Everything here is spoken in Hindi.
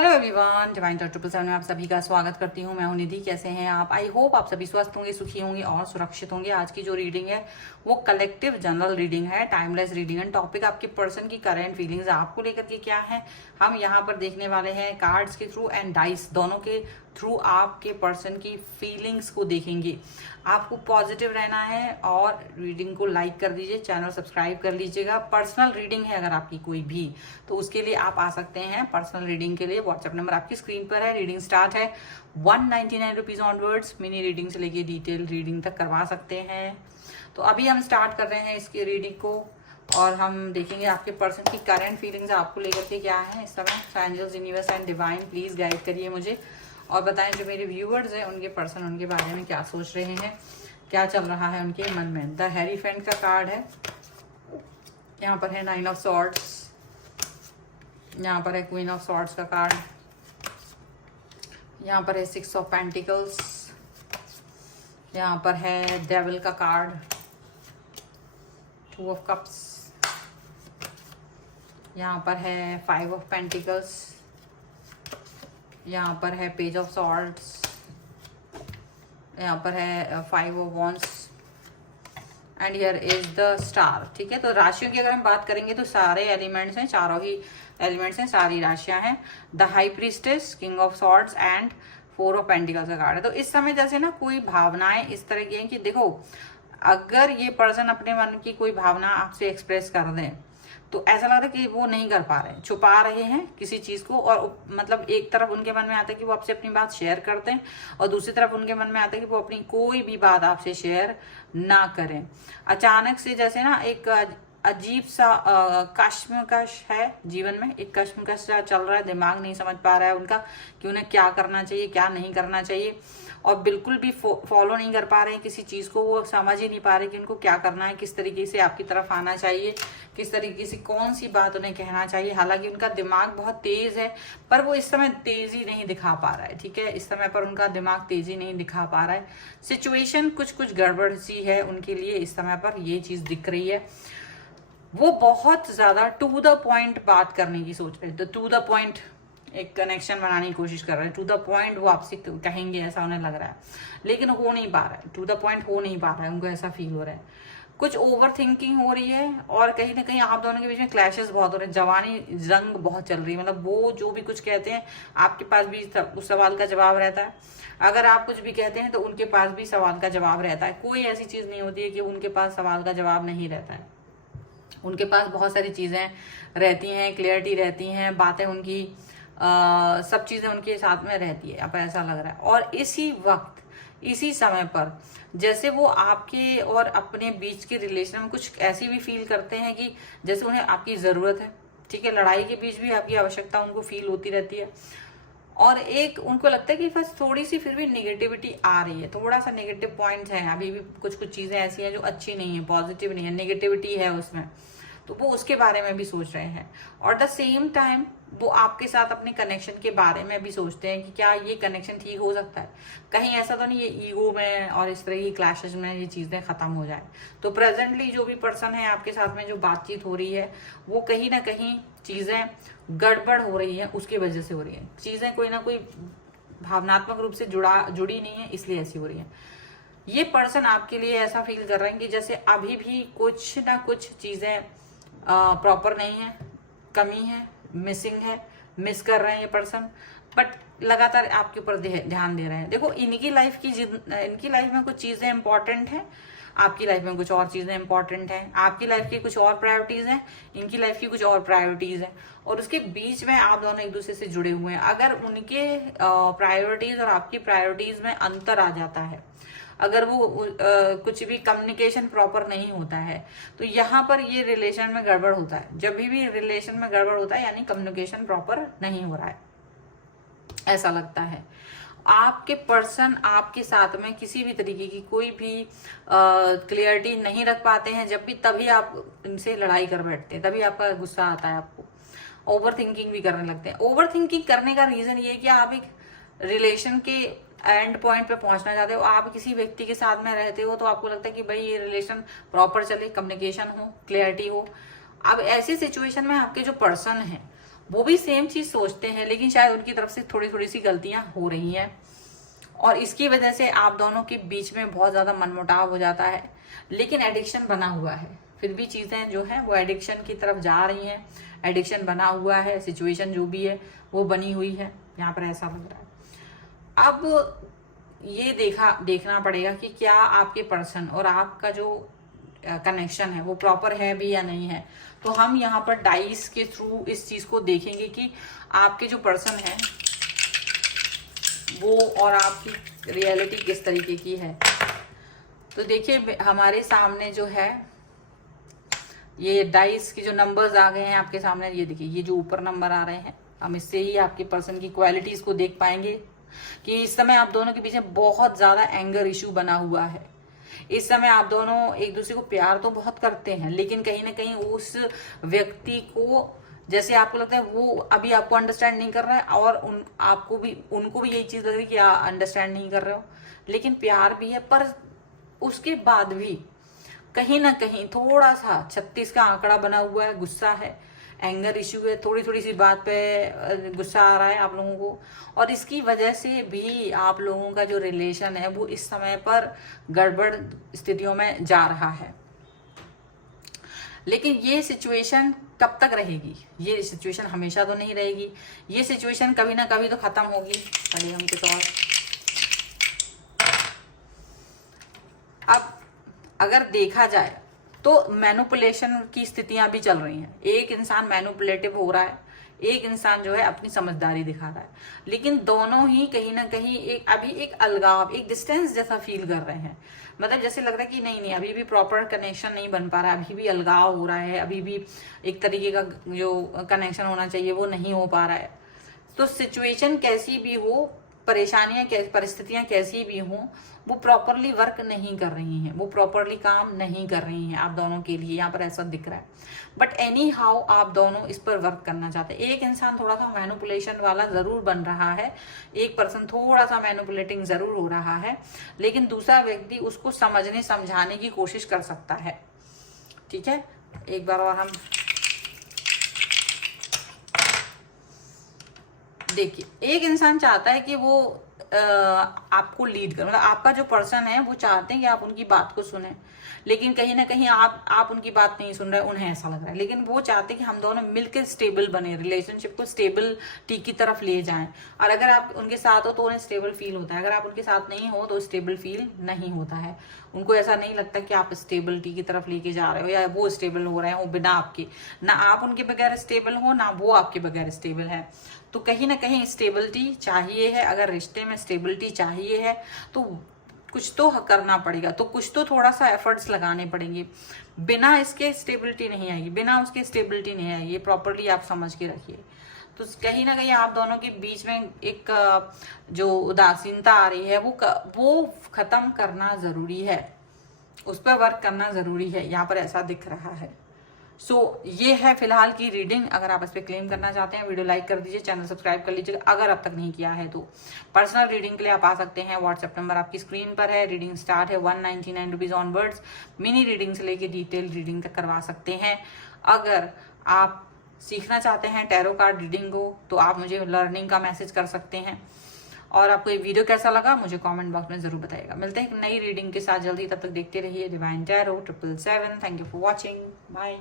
हेलो एवरीवन, डिवाइन टॉक 777 में आप सभी का स्वागत करती हूँ। मैं हूँ निधि। कैसे हैं आप? आई होप आप सभी स्वस्थ होंगे, सुखी होंगे और सुरक्षित होंगे। आज की जो रीडिंग है वो कलेक्टिव जनरल रीडिंग है, टाइमलेस रीडिंग है। टॉपिक आपके पर्सन की करंट फीलिंग्स आपको लेकर के क्या है हम यहाँ पर देखने वाले हैं। कार्ड्स के थ्रू एंड डाइस दोनों के थ्रू आपके पर्सन की फीलिंग्स को देखेंगे। आपको पॉजिटिव रहना है और रीडिंग को लाइक कर दीजिए, चैनल सब्सक्राइब कर लीजिएगा। पर्सनल रीडिंग है अगर आपकी कोई भी, तो उसके लिए आप आ सकते हैं पर्सनल रीडिंग के लिए। व्हाट्सएप नंबर आपकी स्क्रीन पर है। रीडिंग स्टार्ट है 199 रुपीज ऑनवर्ड्स। मिनी रीडिंग से लेके डिटेल रीडिंग तक करवा सकते हैं। तो अभी हम स्टार्ट कर रहे हैं इसकी रीडिंग को और हम देखेंगे आपके पर्सन की करंट फीलिंग्स आपको लेकर के क्या है इस समय। Angels, universe and divine please guide करिए मुझे और बताएं जो मेरे व्यूअर्स हैं उनके पर्सन उनके बारे में क्या सोच रहे हैं, क्या चल रहा है उनके मन में। द हेरीफेंट का कार्ड है, यहाँ पर है 9 ऑफ सॉर्ड्स, यहाँ पर है क्वीन ऑफ सॉर्ड्स का कार्ड, यहाँ पर है 6 ऑफ पेंटिकल्स, यहाँ पर है डेविल का कार्ड, 2 ऑफ कप्स, यहाँ पर है 5 ऑफ पेंटिकल्स, यहाँ पर है पेज ऑफ सॉर्ड्स, यहाँ पर है 5 of wands and here is the star. ठीक है, तो राशियों की अगर हम बात करेंगे तो सारे एलिमेंट्स हैं, चारों ही एलिमेंट्स हैं, सारी राशियां हैं। The high priestess, king of swords and 4 of pentacles का कार्ड है। तो इस समय जैसे ना कोई भावनाएं इस तरह की हैं कि देखो, अगर ये पर्सन अपने मन की कोई भावना आपसे एक्सप्रेस कर दें तो ऐसा लग रहा है कि वो नहीं कर पा रहे हैं, छुपा रहे हैं किसी चीज को। और मतलब एक तरफ उनके मन में आता है कि वो आपसे अपनी बात शेयर करते हैं और दूसरी तरफ उनके मन में आता है कि वो अपनी कोई भी बात आपसे शेयर ना करें। अचानक से जैसे ना एक अजीब सा कश्मकश है जीवन में, एक कश्मकश चल रहा है, दिमाग नहीं समझ पा रहा है उनका कि उन्हें क्या करना चाहिए क्या नहीं करना चाहिए, और बिल्कुल भी फॉलो नहीं कर पा रहे हैं किसी चीज को। वो समझ ही नहीं पा रहे कि उनको क्या करना है, किस तरीके से आपकी तरफ आना चाहिए, किस तरीके से कौन सी बात उन्हें कहना चाहिए। हालांकि उनका दिमाग बहुत तेज है पर वो इस समय तेजी नहीं दिखा पा रहा है। ठीक है, इस समय पर उनका दिमाग तेजी नहीं दिखा पा रहा है। सिचुएशन कुछ गड़बड़ सी है उनके लिए इस समय पर, ये चीज दिख रही है। वो बहुत ज्यादा टू द पॉइंट बात करने की सोच रहे हैं, तो टू द पॉइंट एक कनेक्शन बनाने की कोशिश कर रहे हैं। टू द पॉइंट वो आपसे कहेंगे ऐसा उन्हें लग रहा है, लेकिन हो नहीं पा रहा है। टू द पॉइंट हो नहीं पा रहा है, उनको ऐसा फील हो रहा है। कुछ ओवर थिंकिंग हो रही है और कहीं ना कहीं आप दोनों के बीच में क्लैशेस बहुत हो रहे हैं। जवानी जंग बहुत चल रही है, मतलब वो जो भी कुछ कहते हैं आपके पास भी उस सवाल का जवाब रहता है, अगर आप कुछ भी कहते हैं तो उनके पास भी सवाल का जवाब रहता है। कोई ऐसी चीज नहीं होती है कि उनके पास सवाल का जवाब नहीं रहता है। उनके पास बहुत सारी चीजें रहती हैं, क्लियरिटी रहती हैं, बातें उनकी सब चीजें उनके साथ में रहती है, अब ऐसा लग रहा है। और इसी वक्त इसी समय पर जैसे वो आपके और अपने बीच के रिलेशन में कुछ ऐसी भी फील करते हैं कि जैसे उन्हें आपकी जरूरत है। ठीक है, लड़ाई के बीच भी आपकी आवश्यकता उनको फील होती रहती है। और एक उनको लगता है कि बस थोड़ी सी फिर भी नेगेटिविटी आ रही है, थोड़ा सा नेगेटिव पॉइंट्स हैं, अभी भी कुछ चीजें ऐसी हैं जो अच्छी नहीं है, पॉजिटिव नहीं है, नेगेटिविटी है उसमें, तो वो उसके बारे में भी सोच रहे हैं। और द सेम टाइम वो आपके साथ अपने कनेक्शन के बारे में भी सोचते हैं कि क्या ये कनेक्शन ठीक हो सकता है, कहीं ऐसा तो नहीं ये ईगो में और इस तरह की क्लैशेस में ये चीजें खत्म हो जाए। तो प्रेजेंटली जो भी पर्सन है आपके साथ में जो बातचीत हो रही है वो कहीं ना कहीं चीजें गड़बड़ हो रही है, उसकी वजह से हो रही है। चीजें कोई ना कोई भावनात्मक रूप से जुड़ी नहीं है, इसलिए ऐसी हो रही है। ये पर्सन आपके लिए ऐसा फील कर रहे हैं कि जैसे अभी भी कुछ ना कुछ चीजें प्रॉपर नहीं है, कमी है, मिसिंग है, मिस कर रहे हैं ये पर्सन, बट लगातार आपके ऊपर ध्यान दे रहे हैं। देखो, इनकी लाइफ में कुछ चीजें इंपॉर्टेंट हैं, आपकी लाइफ में कुछ और चीजें इंपॉर्टेंट हैं। आपकी लाइफ की कुछ और प्रायोरिटीज हैं, इनकी लाइफ की कुछ और प्रायोरिटीज हैं, और उसके बीच में आप दोनों एक दूसरे से जुड़े हुए हैं। अगर उनके प्रायोरिटीज और आपकी प्रायोरिटीज में अंतर आ जाता है, अगर वो कुछ भी कम्युनिकेशन प्रॉपर नहीं होता है, तो यहाँ पर ये रिलेशन में गड़बड़ होता है। जब भी रिलेशन में गड़बड़ होता है यानी कम्युनिकेशन प्रॉपर नहीं हो रहा है, ऐसा लगता है। आपके पर्सन आपके साथ में किसी भी तरीके की कोई भी क्लियरिटी नहीं रख पाते हैं। जब भी तभी आप इनसे लड़ाई कर बैठते हैं, तभी आपका गुस्सा आता है, आपको ओवर थिंकिंग भी करने लगते हैं। ओवर थिंकिंग करने का रीजन ये है कि आप एक रिलेशन के एंड पॉइंट पे पहुंचना चाहते हो, आप किसी व्यक्ति के साथ में रहते हो तो आपको लगता है कि भाई ये रिलेशन प्रॉपर चले, कम्युनिकेशन हो, क्लियरिटी हो। अब ऐसी सिचुएशन में आपके जो पर्सन है वो भी सेम चीज सोचते हैं, लेकिन शायद उनकी तरफ से थोड़ी थोड़ी सी गलतियां हो रही हैं और इसकी वजह से आप दोनों के बीच में बहुत ज्यादा मनमुटाव हो जाता है। लेकिन एडिक्शन बना हुआ है, फिर भी चीजें जो है वो एडिक्शन की तरफ जा रही हैं। एडिक्शन बना हुआ है, सिचुएशन जो भी है वो बनी हुई है, यहाँ पर ऐसा लग रहा है। अब ये देखना पड़ेगा कि क्या आपके पर्सन और आपका जो कनेक्शन है वो प्रॉपर है भी या नहीं है। तो हम यहाँ पर डाइस के थ्रू इस चीज को देखेंगे कि आपके जो पर्सन है वो और आपकी रियलिटी किस तरीके की है। तो देखिए हमारे सामने जो है ये डाइस के जो नंबर्स आ गए हैं आपके सामने, ये देखिए ये जो ऊपर नंबर आ रहे हैं, हम इससे ही आपके पर्सन की क्वालिटीज को देख पाएंगे कि इस समय आप दोनों के पीछे बहुत ज्यादा एंगर इशू बना हुआ है। इस समय आप दोनों एक दूसरे को प्यार तो बहुत करते हैं, लेकिन कहीं ना कहीं उस व्यक्ति को जैसे आपको लगता है वो अभी आपको अंडरस्टैंड नहीं कर रहा है और उनको भी यही चीज लग रही है कि आप अंडरस्टैंड नहीं कर रहे हो, लेकिन प्यार भी है। पर उसके बाद भी कहीं ना कहीं थोड़ा सा 36 का आंकड़ा बना हुआ है, गुस्सा है, एंगर इश्यू है, थोड़ी थोड़ी सी बात पे गुस्सा आ रहा है आप लोगों को, और इसकी वजह से भी आप लोगों का जो रिलेशन है वो इस समय पर गड़बड़ स्थितियों में जा रहा है। लेकिन ये सिचुएशन कब तक रहेगी? ये सिचुएशन हमेशा तो नहीं रहेगी, ये सिचुएशन कभी ना कभी तो खत्म होगी। चलिए हम कुछ और, अब अगर देखा जाए तो मैनिपुलेशन की स्थितियां भी चल रही हैं। एक इंसान मैनिपुलेटिव हो रहा है, एक इंसान जो है अपनी समझदारी दिखा रहा है, लेकिन दोनों ही कहीं ना कहीं अभी एक अलगाव, एक डिस्टेंस जैसा फील कर रहे हैं। मतलब जैसे लग रहा है कि नहीं अभी भी प्रॉपर कनेक्शन नहीं बन पा रहा है, अभी भी अलगाव हो रहा है, अभी भी एक तरीके का जो कनेक्शन होना चाहिए वो नहीं हो पा रहा है। तो सिचुएशन कैसी भी हो, परिस्थितियां कैसी भी हों, वो प्रॉपरली वर्क नहीं कर रही हैं, वो प्रॉपरली काम नहीं कर रही हैं आप दोनों के लिए, यहाँ पर ऐसा दिख रहा है। बट एनी हाउ आप दोनों इस पर वर्क करना चाहते हैं। एक इंसान थोड़ा सा मैनिपुलेशन वाला जरूर बन रहा है, एक पर्सन थोड़ा सा मैनिपुलेटिंग जरूर हो रहा है, लेकिन दूसरा व्यक्ति उसको समझने समझाने की कोशिश कर सकता है। ठीक है, एक बार और हम देखिए, एक इंसान चाहता है कि वो आपको लीड करे, मतलब आपका जो पर्सन है वो चाहते हैं कि आप उनकी बात को सुने, लेकिन कहीं ना कहीं आप उनकी बात नहीं सुन रहे, उन्हें ऐसा लग रहा है। लेकिन वो चाहते हैं कि हम दोनों मिलकर स्टेबल बने, रिलेशनशिप को स्टेबिलिटी की तरफ ले जाएं। और अगर आप उनके साथ हो तो उन्हें स्टेबल फील होता है, अगर आप उनके साथ नहीं हो तो स्टेबल फील नहीं होता है। उनको ऐसा नहीं लगता कि आप स्टेबिलिटी की तरफ लेके जा रहे हो या वो स्टेबल हो रहे हो बिना आपके, ना आप उनके बगैर स्टेबल हो ना वो आपके बगैर स्टेबल है। तो कहीं ना कहीं स्टेबिलिटी चाहिए है। अगर रिश्ते में स्टेबिलिटी चाहिए है तो कुछ तो करना पड़ेगा, तो कुछ तो थोड़ा सा एफर्ट्स लगाने पड़ेंगे। बिना इसके स्टेबिलिटी नहीं आएगी, बिना उसके स्टेबिलिटी नहीं आएगी, ये प्रॉपर्ली आप समझ के रखिए। तो कहीं ना कहीं आप दोनों के बीच में एक जो उदासीनता आ रही है वो खत्म करना जरूरी है, उस पर वर्क करना जरूरी है, यहाँ पर ऐसा दिख रहा है। ये है फिलहाल की रीडिंग। अगर आप इस पर क्लेम करना चाहते हैं वीडियो लाइक कर दीजिए, चैनल सब्सक्राइब कर लीजिए अगर अब तक नहीं किया है तो। पर्सनल रीडिंग के लिए आप आ सकते हैं, व्हाट्सएप नंबर आपकी स्क्रीन पर है। रीडिंग स्टार्ट है 199 रुपीज ऑनवर्ड्स। मिनी रीडिंग से लेके डिटेल रीडिंग तक करवा सकते हैं। अगर आप सीखना चाहते हैं टैरो कार्ड रीडिंग को तो आप मुझे लर्निंग का मैसेज कर सकते हैं। और आपको ये वीडियो कैसा लगा मुझे कमेंट बॉक्स में जरूर बताइएगा। मिलते हैं एक नई रीडिंग के साथ जल्दी, तब तक देखते रहिए divine tarot 777। Thank you for watching, bye.